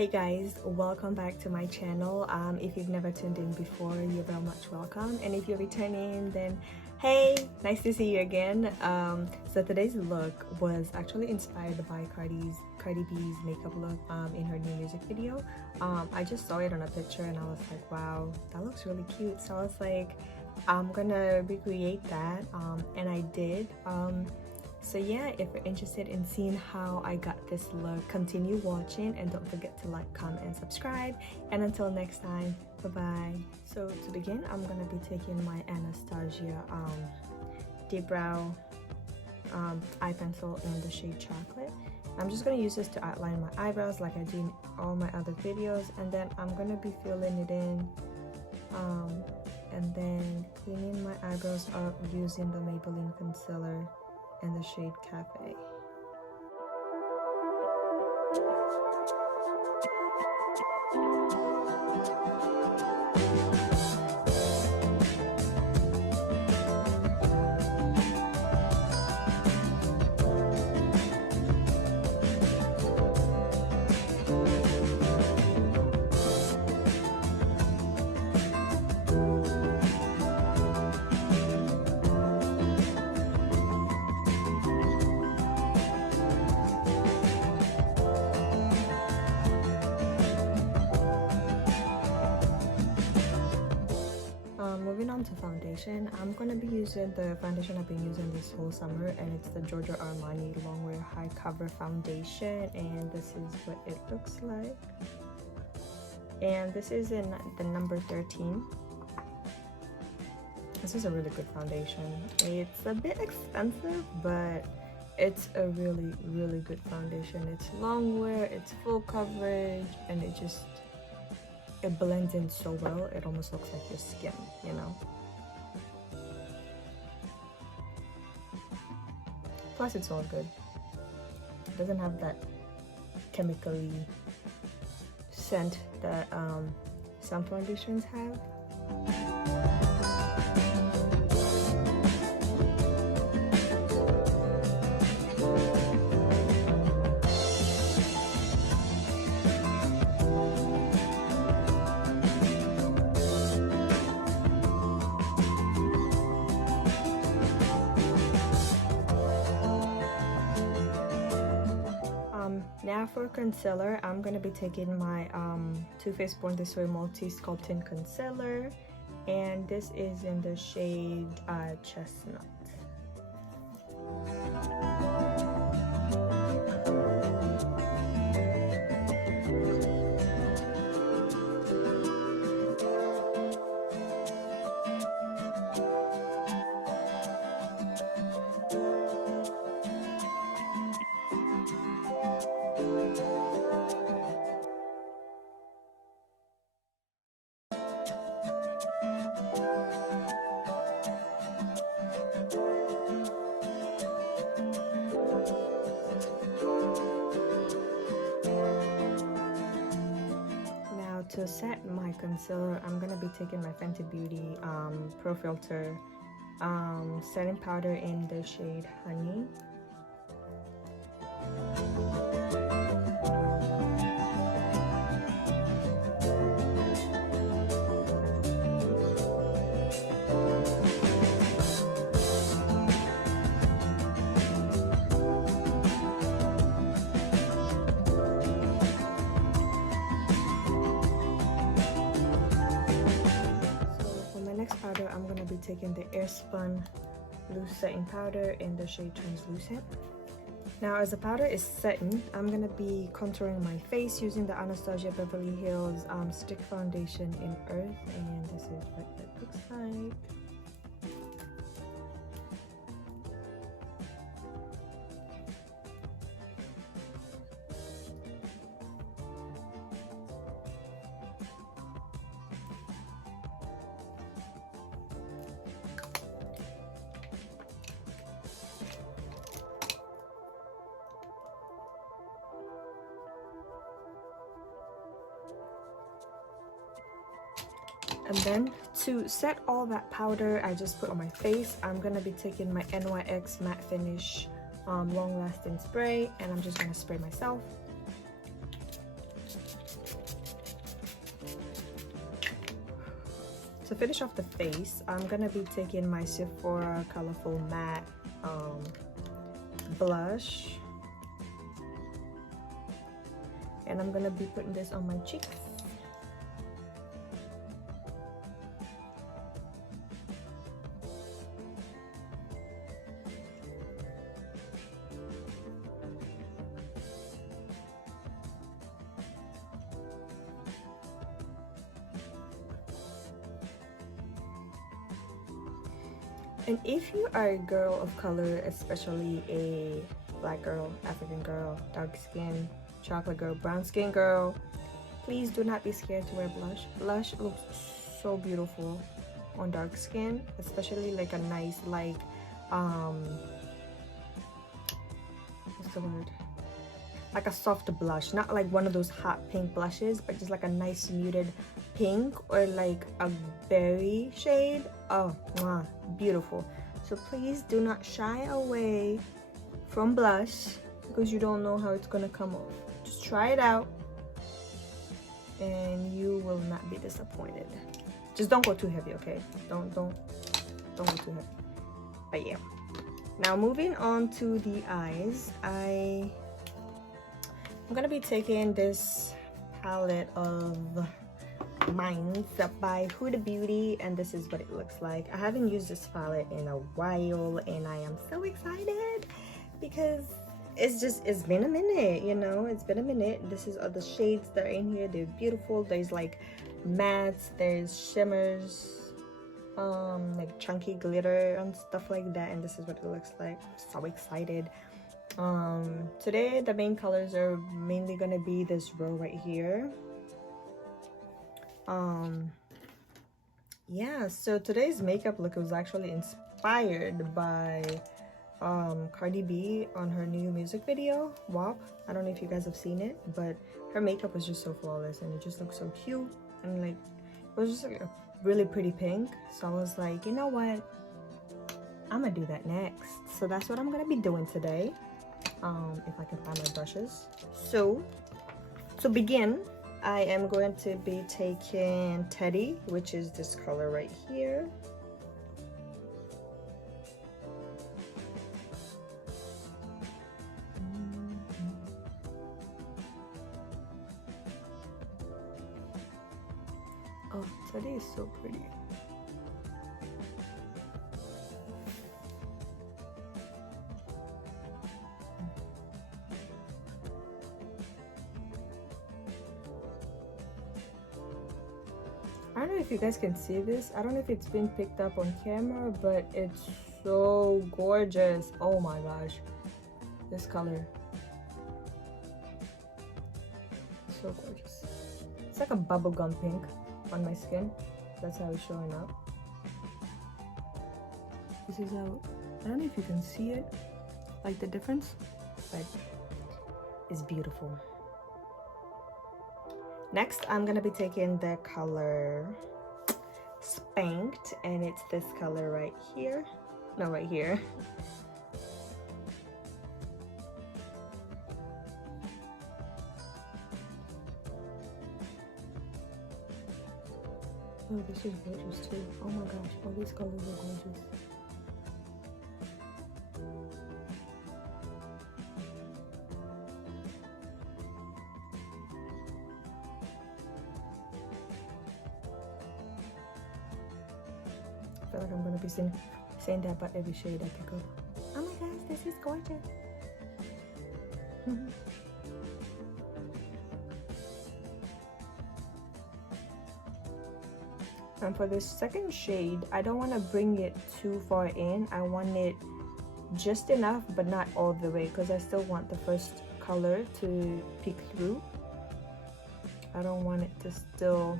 Hey guys, welcome back to my channel. If you've never tuned in before, you're very much welcome, and if you're returning, then hey, nice to see you again. So today's look was actually inspired by Cardi B's makeup look in her new music video. I just saw it on a picture and I was like, wow, that looks really cute. So I was like, I'm gonna recreate that, and I did. So yeah, if you're interested in seeing how I got this look, continue watching and don't forget to like, comment, and subscribe. And until next time, bye bye. So to begin, I'm gonna be taking my Anastasia deep brow eye pencil in the shade Chocolate. I'm just gonna use this to outline my eyebrows like I do in all my other videos, and then I'm gonna be filling it in and then cleaning my eyebrows up using the Maybelline concealer in the shade Cafe. Moving on to foundation, I'm going to be using the foundation I've been using this whole summer, and it's the Giorgio Armani Longwear High Cover Foundation, and this is what it looks like. And this is in the number 13. This is a really good foundation. It's a bit expensive, but it's a really good foundation. It's long wear, it's full coverage, and it blends in so well. It almost looks like your skin, you know. Plus it's all good. It doesn't have that chemically scent that some foundations have. Now for concealer, I'm going to be taking my Too Faced Born This Way Multi-Sculpting Concealer, and this is in the shade Chestnut. To set my concealer, I'm gonna be taking my Fenty Beauty Pro Filter setting powder in the shade Honey. Powder, I'm going to be taking the Airspun loose setting powder in the shade Translucent. Now as the powder is setting, I'm going to be contouring my face using the Anastasia Beverly Hills Stick Foundation in Earth, and this is what it looks like. And then to set all that powder I just put on my face, I'm gonna be taking my NYX Matte Finish long lasting spray, and I'm just gonna spray myself. To finish off the face, I'm gonna be taking my Sephora Colorful Matte blush, and I'm gonna be putting this on my cheeks. And if you are a girl of color, especially a black girl, African girl, dark skin, chocolate girl, brown skin girl, please do not be scared to wear blush. Blush looks so beautiful on dark skin, especially like a nice, like what's the word, like a soft blush, not like one of those hot pink blushes, but just like a nice muted pink or like a berry shade. Oh, mwah, beautiful. So please do not shy away from blush because you don't know how it's gonna come off. Just try it out and you will not be disappointed. Just don't go too heavy, okay? Don't go too heavy. But yeah, now moving on to the eyes, I'm gonna be taking this palette of Mines by Huda Beauty, and this is what it looks like. I haven't used this palette in a while and I am so excited because it's been a minute, you know, it's been a minute. This is all the shades that are in here. They're beautiful. There's like mattes, there's shimmers, like chunky glitter and stuff like that, and this is what it looks like. I'm so excited. Today the main colors are mainly gonna be this row right here. Yeah, so today's makeup look was actually inspired by Cardi B on her new music video, WAP. I don't know if you guys have seen it, but her makeup was just so flawless and it just looked so cute, and like it was just like a really pretty pink. So I was like, you know what, I'm gonna do that next. So that's what I'm gonna be doing today, if I can find my brushes. So to begin, I am going to be taking Teddy, which is this color right here. Oh, Teddy is so pretty. I don't know if you guys can see this. I don't know if it's been picked up on camera, but it's so gorgeous. Oh my gosh, this color, so gorgeous. It's like a bubblegum pink on my skin. That's how it's showing up. This is how, I don't know if you can see it, like the difference, but it's beautiful. Next, I'm gonna be taking the color Spanked, and it's this color right here. No, right here. Oh, this is gorgeous too. Oh my gosh, all these colors are gorgeous. I feel like I'm gonna be saying that about every shade I pick up. Oh my gosh, this is gorgeous. And for this second shade, I don't want to bring it too far in. I want it just enough, but not all the way, because I still want the first color to peek through. I don't want it to still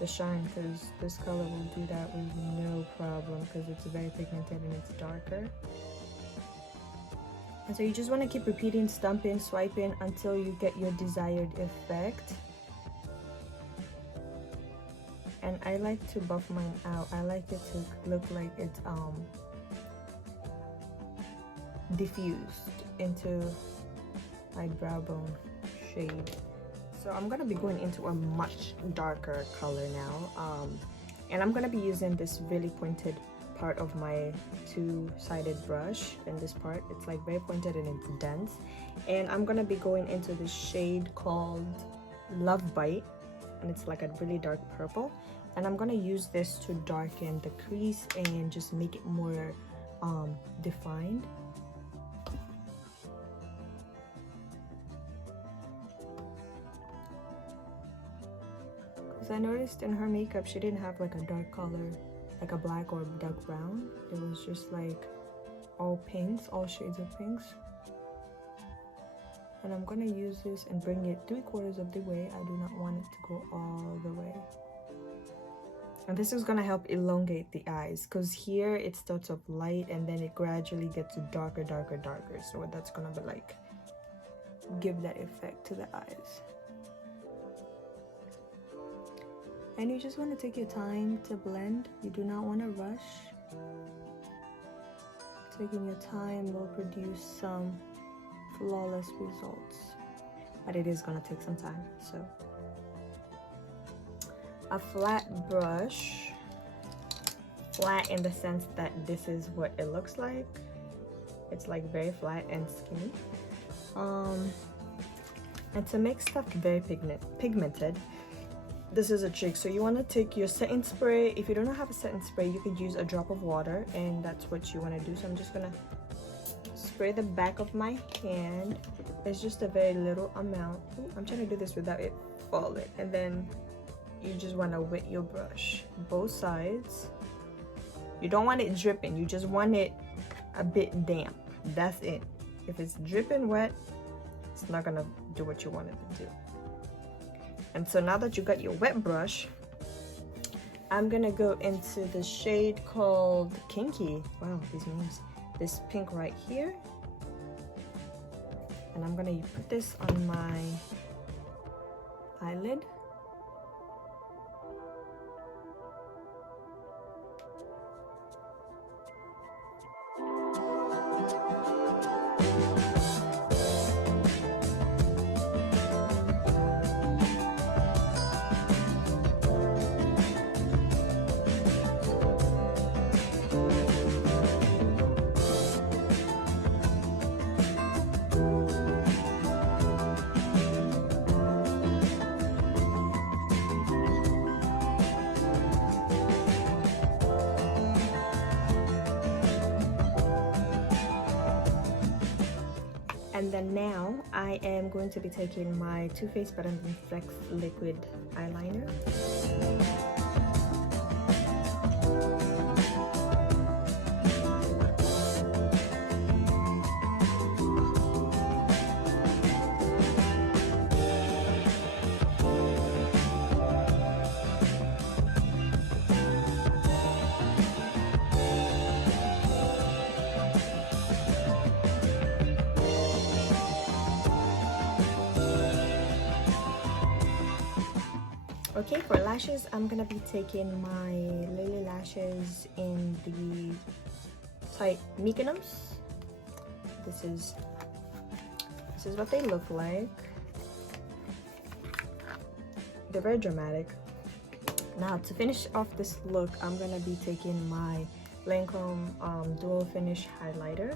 to shine, because this color will do that with no problem, because it's very pigmented and it's darker. And so you just want to keep repeating, stumping, swiping until you get your desired effect. And I like to buff mine out. I like it to look like it's diffused into my brow bone shade. So I'm gonna be going into a much darker color now. And I'm gonna be using this really pointed part of my two-sided brush. In this part, it's like very pointed and it's dense. And I'm gonna be going into this shade called Love Bite, and it's like a really dark purple. And I'm gonna use this to darken the crease and just make it more defined. Because I noticed in her makeup she didn't have like a dark color, like a black or dark brown. It was just like all pinks, all shades of pinks. And I'm gonna use this and bring it 3/4 of the way. I do not want it to go all the way. And this is gonna help elongate the eyes, because here it starts off light and then it gradually gets darker. So that's gonna be like, give that effect to the eyes. And you just want to take your time to blend. You do not want to rush. Taking your time will produce some flawless results, but it is going to take some time. So a flat brush, flat in the sense that this is what it looks like. It's like very flat and skinny. And to make stuff very pigmented, this is a trick. So you want to take your setting spray. If you don't have a setting spray, you could use a drop of water, and that's what you want to do. So I'm just gonna spray the back of my hand. It's just a very little amount. Ooh, I'm trying to do this without it falling. And then you just want to wet your brush both sides. You don't want it dripping, you just want it a bit damp. That's it. If it's dripping wet, it's not gonna do what you want it to do. And so now that you got your wet brush, I'm gonna go into the shade called Kinky. Wow, these names. This pink right here. And I'm gonna put this on my eyelid. And then now I am going to be taking my Too Faced Butter and Flex liquid eyeliner. Okay, for lashes, I'm gonna be taking my Lily lashes in the type Mykonos. This is what they look like. They're very dramatic. Now to finish off this look, I'm gonna be taking my Lancome Dual Finish highlighter.